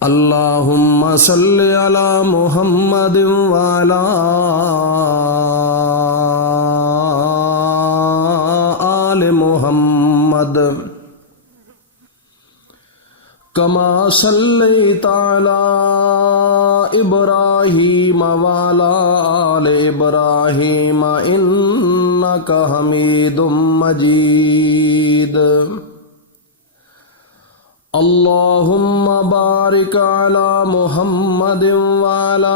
اللہم صلی علی محمد وعلی آل محمد کما صلیت علی ابراہیم وعلی آل ابراہیم انک حمید مجید اللہم بارک علی محمد وعلی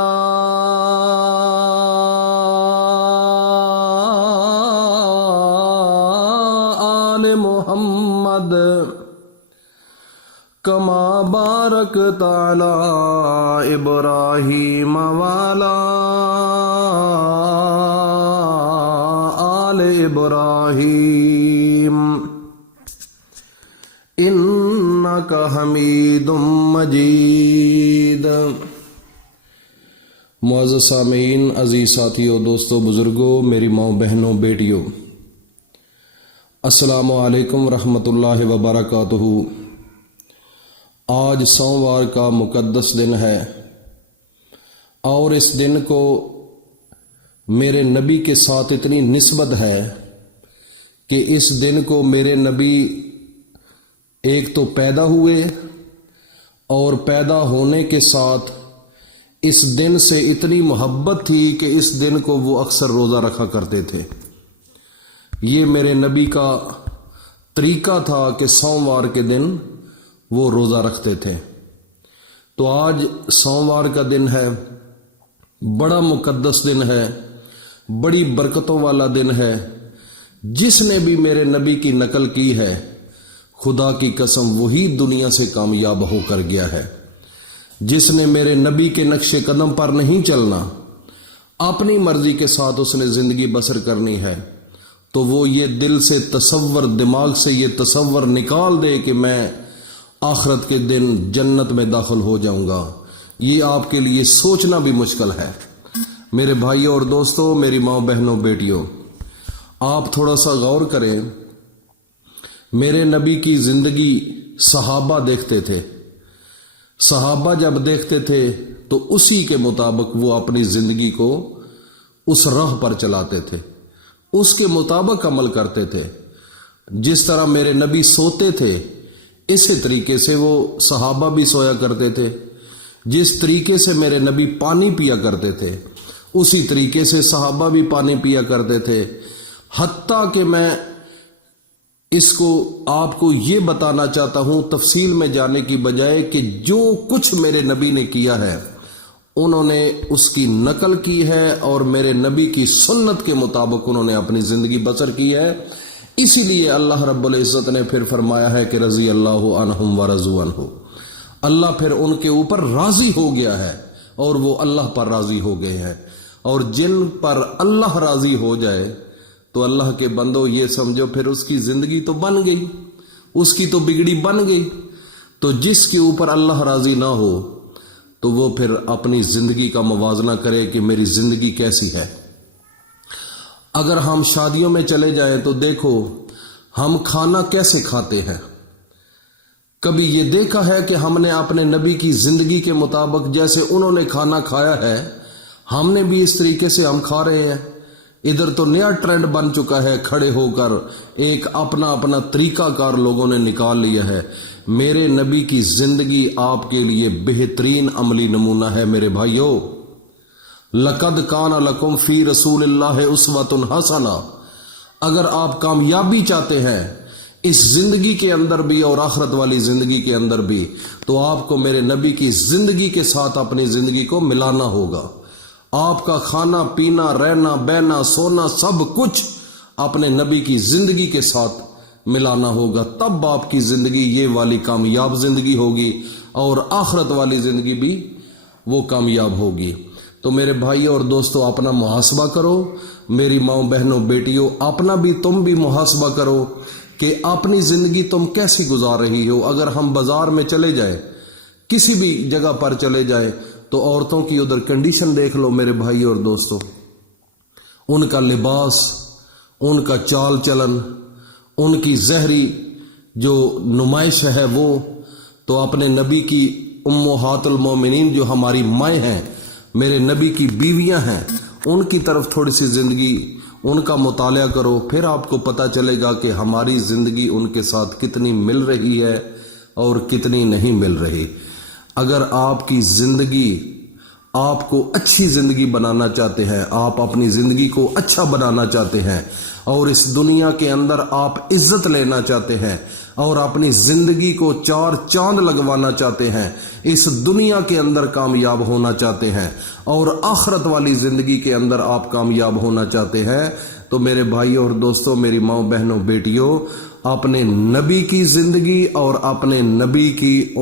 آل محمد کما بارکت علی ابراہیم وعلی آل ابراہیم انک حمید مجید۔ معزز سامعین، عزیز ساتھیوں، دوستوں، بزرگوں، میری ماؤں، بہنوں، بیٹیوں، السلام علیکم ورحمۃ اللہ وبرکاتہ۔ آج سوموار کا مقدس دن ہے اور اس دن کو میرے نبی کے ساتھ اتنی نسبت ہے کہ اس دن کو میرے نبی ایک تو پیدا ہوئے اور پیدا ہونے کے ساتھ اس دن سے اتنی محبت تھی کہ اس دن کو وہ اکثر روزہ رکھا کرتے تھے۔ یہ میرے نبی کا طریقہ تھا کہ سوموار کے دن وہ روزہ رکھتے تھے۔ تو آج سوموار کا دن ہے، بڑا مقدس دن ہے، بڑی برکتوں والا دن ہے۔ جس نے بھی میرے نبی کی نقل کی ہے، خدا کی قسم وہی دنیا سے کامیاب ہو کر گیا ہے۔ جس نے میرے نبی کے نقش قدم پر نہیں چلنا، اپنی مرضی کے ساتھ اس نے زندگی بسر کرنی ہے، تو وہ یہ دل سے تصور، دماغ سے یہ تصور نکال دے کہ میں آخرت کے دن جنت میں داخل ہو جاؤں گا، یہ آپ کے لیے سوچنا بھی مشکل ہے۔ میرے بھائیوں اور دوستوں، میری ماں، بہنوں، بیٹیوں، آپ تھوڑا سا غور کریں۔ میرے نبی کی زندگی صحابہ دیکھتے تھے، صحابہ جب دیکھتے تھے تو اسی کے مطابق وہ اپنی زندگی کو اس راہ پر چلاتے تھے، اس کے مطابق عمل کرتے تھے۔ جس طرح میرے نبی سوتے تھے، اسی طریقے سے وہ صحابہ بھی سویا کرتے تھے۔ جس طریقے سے میرے نبی پانی پیا کرتے تھے، اسی طریقے سے صحابہ بھی پانی پیا کرتے تھے۔ حتیٰ کہ میں اس کو آپ کو یہ بتانا چاہتا ہوں تفصیل میں جانے کی بجائے کہ جو کچھ میرے نبی نے کیا ہے انہوں نے اس کی نقل کی ہے اور میرے نبی کی سنت کے مطابق انہوں نے اپنی زندگی بسر کی ہے۔ اسی لیے اللہ رب العزت نے پھر فرمایا ہے کہ رضی اللہ عنہم ورضوا عنہ، اللہ پھر ان کے اوپر راضی ہو گیا ہے اور وہ اللہ پر راضی ہو گئے ہیں۔ اور جن پر اللہ راضی ہو جائے تو اللہ کے بندو یہ سمجھو پھر اس کی زندگی تو بن گئی، اس کی تو بگڑی بن گئی۔ تو جس کے اوپر اللہ راضی نہ ہو تو وہ پھر اپنی زندگی کا موازنہ کرے کہ میری زندگی کیسی ہے۔ اگر ہم شادیوں میں چلے جائیں تو دیکھو ہم کھانا کیسے کھاتے ہیں۔ کبھی یہ دیکھا ہے کہ ہم نے اپنے نبی کی زندگی کے مطابق جیسے انہوں نے کھانا کھایا ہے ہم نے بھی اس طریقے سے ہم کھا رہے ہیں؟ ادھر تو نیا ٹرینڈ بن چکا ہے، کھڑے ہو کر ایک اپنا اپنا طریقہ کار لوگوں نے نکال لیا ہے۔ میرے نبی کی زندگی آپ کے لیے بہترین عملی نمونہ ہے۔ میرے بھائیو، لقد کان لکم فی رسول اللہ اسوۃ حسنہ، اگر آپ کامیابی چاہتے ہیں اس زندگی کے اندر بھی اور آخرت والی زندگی کے اندر بھی، تو آپ کو میرے نبی کی زندگی کے ساتھ اپنی زندگی کو ملانا ہوگا۔ آپ کا کھانا پینا، رہنا بہنا، سونا، سب کچھ اپنے نبی کی زندگی کے ساتھ ملانا ہوگا، تب آپ کی زندگی یہ والی کامیاب زندگی ہوگی اور آخرت والی زندگی بھی وہ کامیاب ہوگی۔ تو میرے بھائی اور دوستو، اپنا محاسبہ کرو، میری ماؤں، بہنوں، بیٹیوں، اپنا بھی تم بھی محاسبہ کرو کہ اپنی زندگی تم کیسی گزار رہی ہو۔ اگر ہم بازار میں چلے جائیں، کسی بھی جگہ پر چلے جائیں، تو عورتوں کی ادھر کنڈیشن دیکھ لو میرے بھائی اور دوستو، ان کا لباس، ان کا چال چلن، ان کی ظاہری جو نمائش ہے وہ تو اپنے نبی کی उम्महातुल मोमिनीन जो हमारी माएँ हैं, मेरे नबी की बीवियां हैं, उनकी तरफ थोड़ी सी ज़िंदगी उनका मुताला करो, फिर आपको पता चलेगा कि हमारी ज़िंदगी उनके साथ कितनी मिल रही है और कितनी नहीं मिल रही। अगर आपकी ज़िंदगी, आपको अच्छी ज़िंदगी बनाना चाहते हैं, आप अपनी ज़िंदगी को अच्छा बनाना चाहते हैं और इस दुनिया के अंदर आप इज्जत लेना चाहते हैं और अपनी ज़िंदगी को 4 चांद लगवाना चाहते हैं, इस दुनिया के अंदर कामयाब होना चाहते हैं और आखिरत वाली ज़िंदगी के अंदर आप कामयाब होना चाहते हैं, तो मेरे भाइयों और दोस्तों, मेरी माँओं, बहनों, बेटियों, अपने नबी की ज़िंदगी और अपने नबी की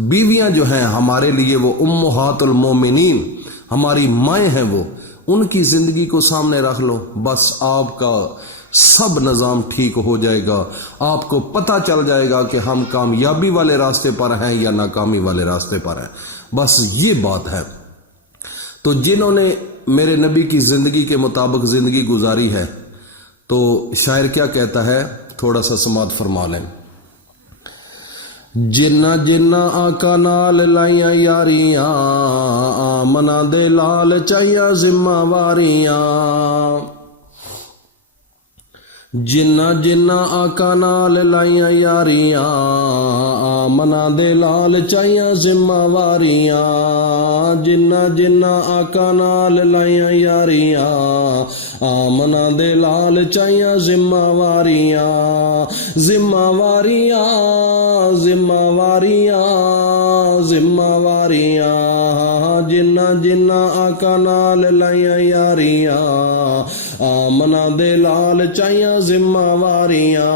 बीवियां जो हैं हमारे लिए, वो उम्महातुल मोमिनीन हमारी माएँ हैं, वो उनकी ज़िंदगी को सामने रख लो, बस आपका सब निज़ाम ठीक हो जाएगा। आपको पता चल जाएगा कि हम कामयाबी वाले रास्ते पर हैं या नाकामी वाले रास्ते पर हैं, बस ये बात है। तो जिन्होंने मेरे नबी की ज़िंदगी के मुताबिक ज़िंदगी गुजारी है, तो शायर क्या कहता है, थोड़ा सा समात फरमा लें। जिन्ना जिन्ना आका नाल लाइया यारियां, आमना दे लाल चाहिया जिम्मेवारियां। जिन्ना जिन्ना आका नाल लाइया यारियां, आमना दे लाल चाहिया जिम्मेवारियां। जिन्ना जिन्ना आका नाल लाइया यारियां, आमना दे लाल चाहिया जिम्मेवारियां। जिम्मेवारियां जिम्मेवारियां जिम्मेवारियां, जिन्ना जिन्ना आका नाल लाइया यारियां, आमना दे लाल चाहिया जिम्मेवारियां।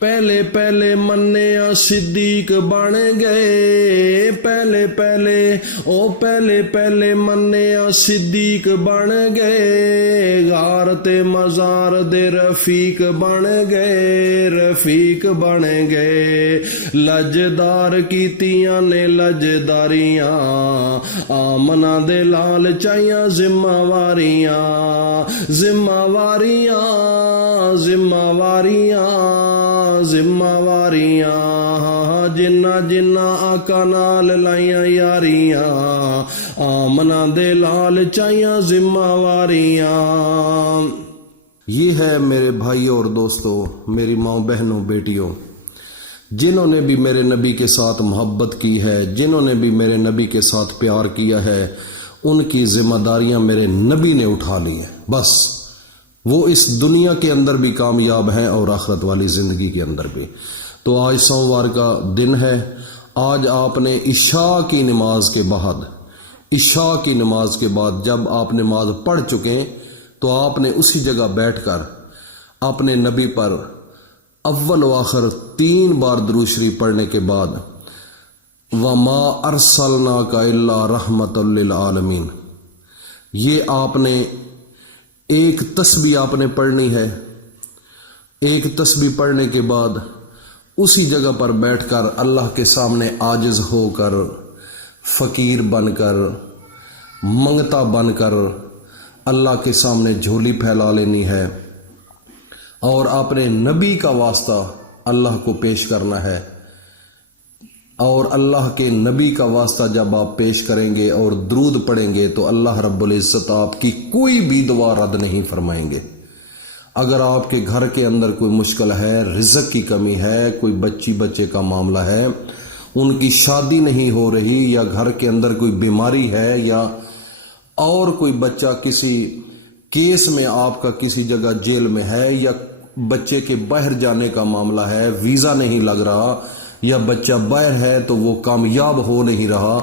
पहले पहले मन्निया सिद्दीक बन गए, पहले पहले मन्निया सिद्दीक बन गए। गार ते मजार दे रफीक बन गए, रफीक बन गए। लजदार कीतियां ने लजदारियां, आमना दे लाल चाहिया जिम्मेवारियां। जिम्मेवारियां जिम्मेवारियां जिम्मेवारियां, जिन्ना जिन्ना आका नाल लाइया यारियां, आमना दे लाल चाहिया जिम्मेवारियां। ये है मेरे भाइयों और दोस्तों, मेरी माँ, बहनों, बेटियों, जिन्होंने भी मेरे नबी के साथ मोहब्बत की है, जिन्होंने भी मेरे नबी के साथ प्यार किया है, उनकी जिम्मेदारियां मेरे नबी ने उठा ली है। बस वो इस दुनिया के अंदर भी कामयाब हैं और आखिरत वाली ज़िंदगी के अंदर भी। तो आज सोमवार का दिन है। आज आपने इशा की नमाज के बाद, इशा की नमाज के बाद जब आप नमाज पढ़ चुके, तो आपने उसी जगह बैठकर अपने नबी पर अव्वल व आखिर 3 बार दुरूद शरीफ पढ़ने के बाद वमा अरसलनाका इल्ला रहमतल लिल आलमीन, ये आपने एक तस्बीह आपने पढ़नी है। एक तस्बीह पढ़ने के बाद उसी जगह पर बैठकर अल्लाह के सामने आजिज होकर, फ़कीर बनकर, मंगता बनकर अल्लाह के सामने झोली फैला लेनी है और अपने नबी का वास्ता अल्लाह को पेश करना है। और अल्लाह के नबी का वास्ता जब आप पेश करेंगे और दरूद पढ़ेंगे, तो अल्लाह रब्बुल इज़्ज़त आपकी कोई भी दुआ रद्द नहीं फरमाएंगे। अगर आपके घर के अंदर कोई मुश्किल है, रिज़्क़ की कमी है, कोई बच्चे का मामला है, उनकी शादी नहीं हो रही, या घर के अंदर कोई बीमारी है, या और कोई बच्चा किसी केस में आपका किसी जगह जेल में है, या बच्चे के बाहर जाने का मामला है, वीज़ा नहीं लग रहा, या बच्चा बाहर है तो वो कामयाब हो नहीं रहा,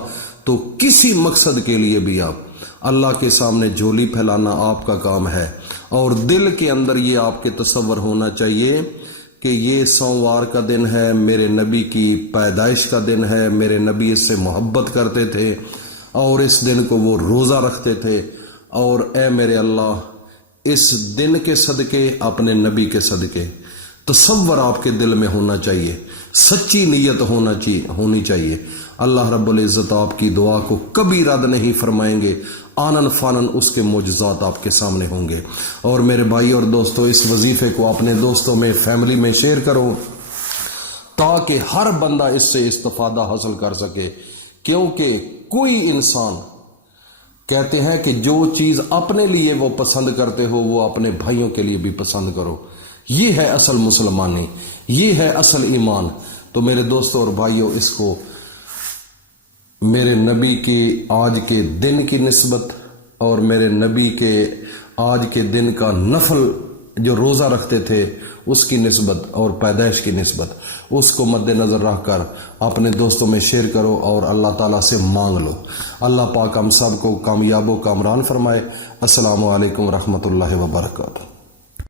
तो किसी मकसद के लिए भी आप अल्लाह के सामने झोली फैलाना आपका काम है। और दिल के अंदर ये आपके तसव्वुर होना चाहिए कि ये सोमवार का दिन है, मेरे नबी की पैदाइश का दिन है, मेरे नबी इससे मोहब्बत करते थे और इस दिन को वो रोज़ा रखते थे। और ए मेरे अल्लाह, इस दिन के सदके, अपने नबी के सदके तसव्वुर आपके दिल में होना चाहिए, सच्ची नीयत होनी चाहिए। अल्लाह रब्बुल इज़्ज़त आपकी दुआ को कभी रद्द नहीं फरमाएंगे, आनन फानन उसके मोजज़ात आपके सामने होंगे। और मेरे भाई और दोस्तों, इस वजीफे को अपने दोस्तों में, फैमिली में शेयर करो تاکہ ہر بندہ اس سے استفادہ حاصل کر سکے، کیونکہ کوئی انسان کہتے ہیں کہ جو چیز اپنے لیے وہ پسند کرتے ہو وہ اپنے بھائیوں کے لیے بھی پسند کرو۔ یہ ہے اصل مسلمانی، یہ ہے اصل ایمان۔ تو میرے دوستوں اور بھائیوں، اس کو میرے نبی کے آج کے دن کی نسبت اور میرے نبی کے آج کے دن کا نفل جو روزہ رکھتے تھے اس کی نسبت اور پیدائش کی نسبت، اس کو مد نظر رکھ کر اپنے دوستوں میں شیئر کرو اور اللہ تعالیٰ سے مانگ لو۔ اللہ پاک ہم سب کو کامیاب و کامران فرمائے۔ السلام علیکم ورحمۃ اللہ وبرکاتہ۔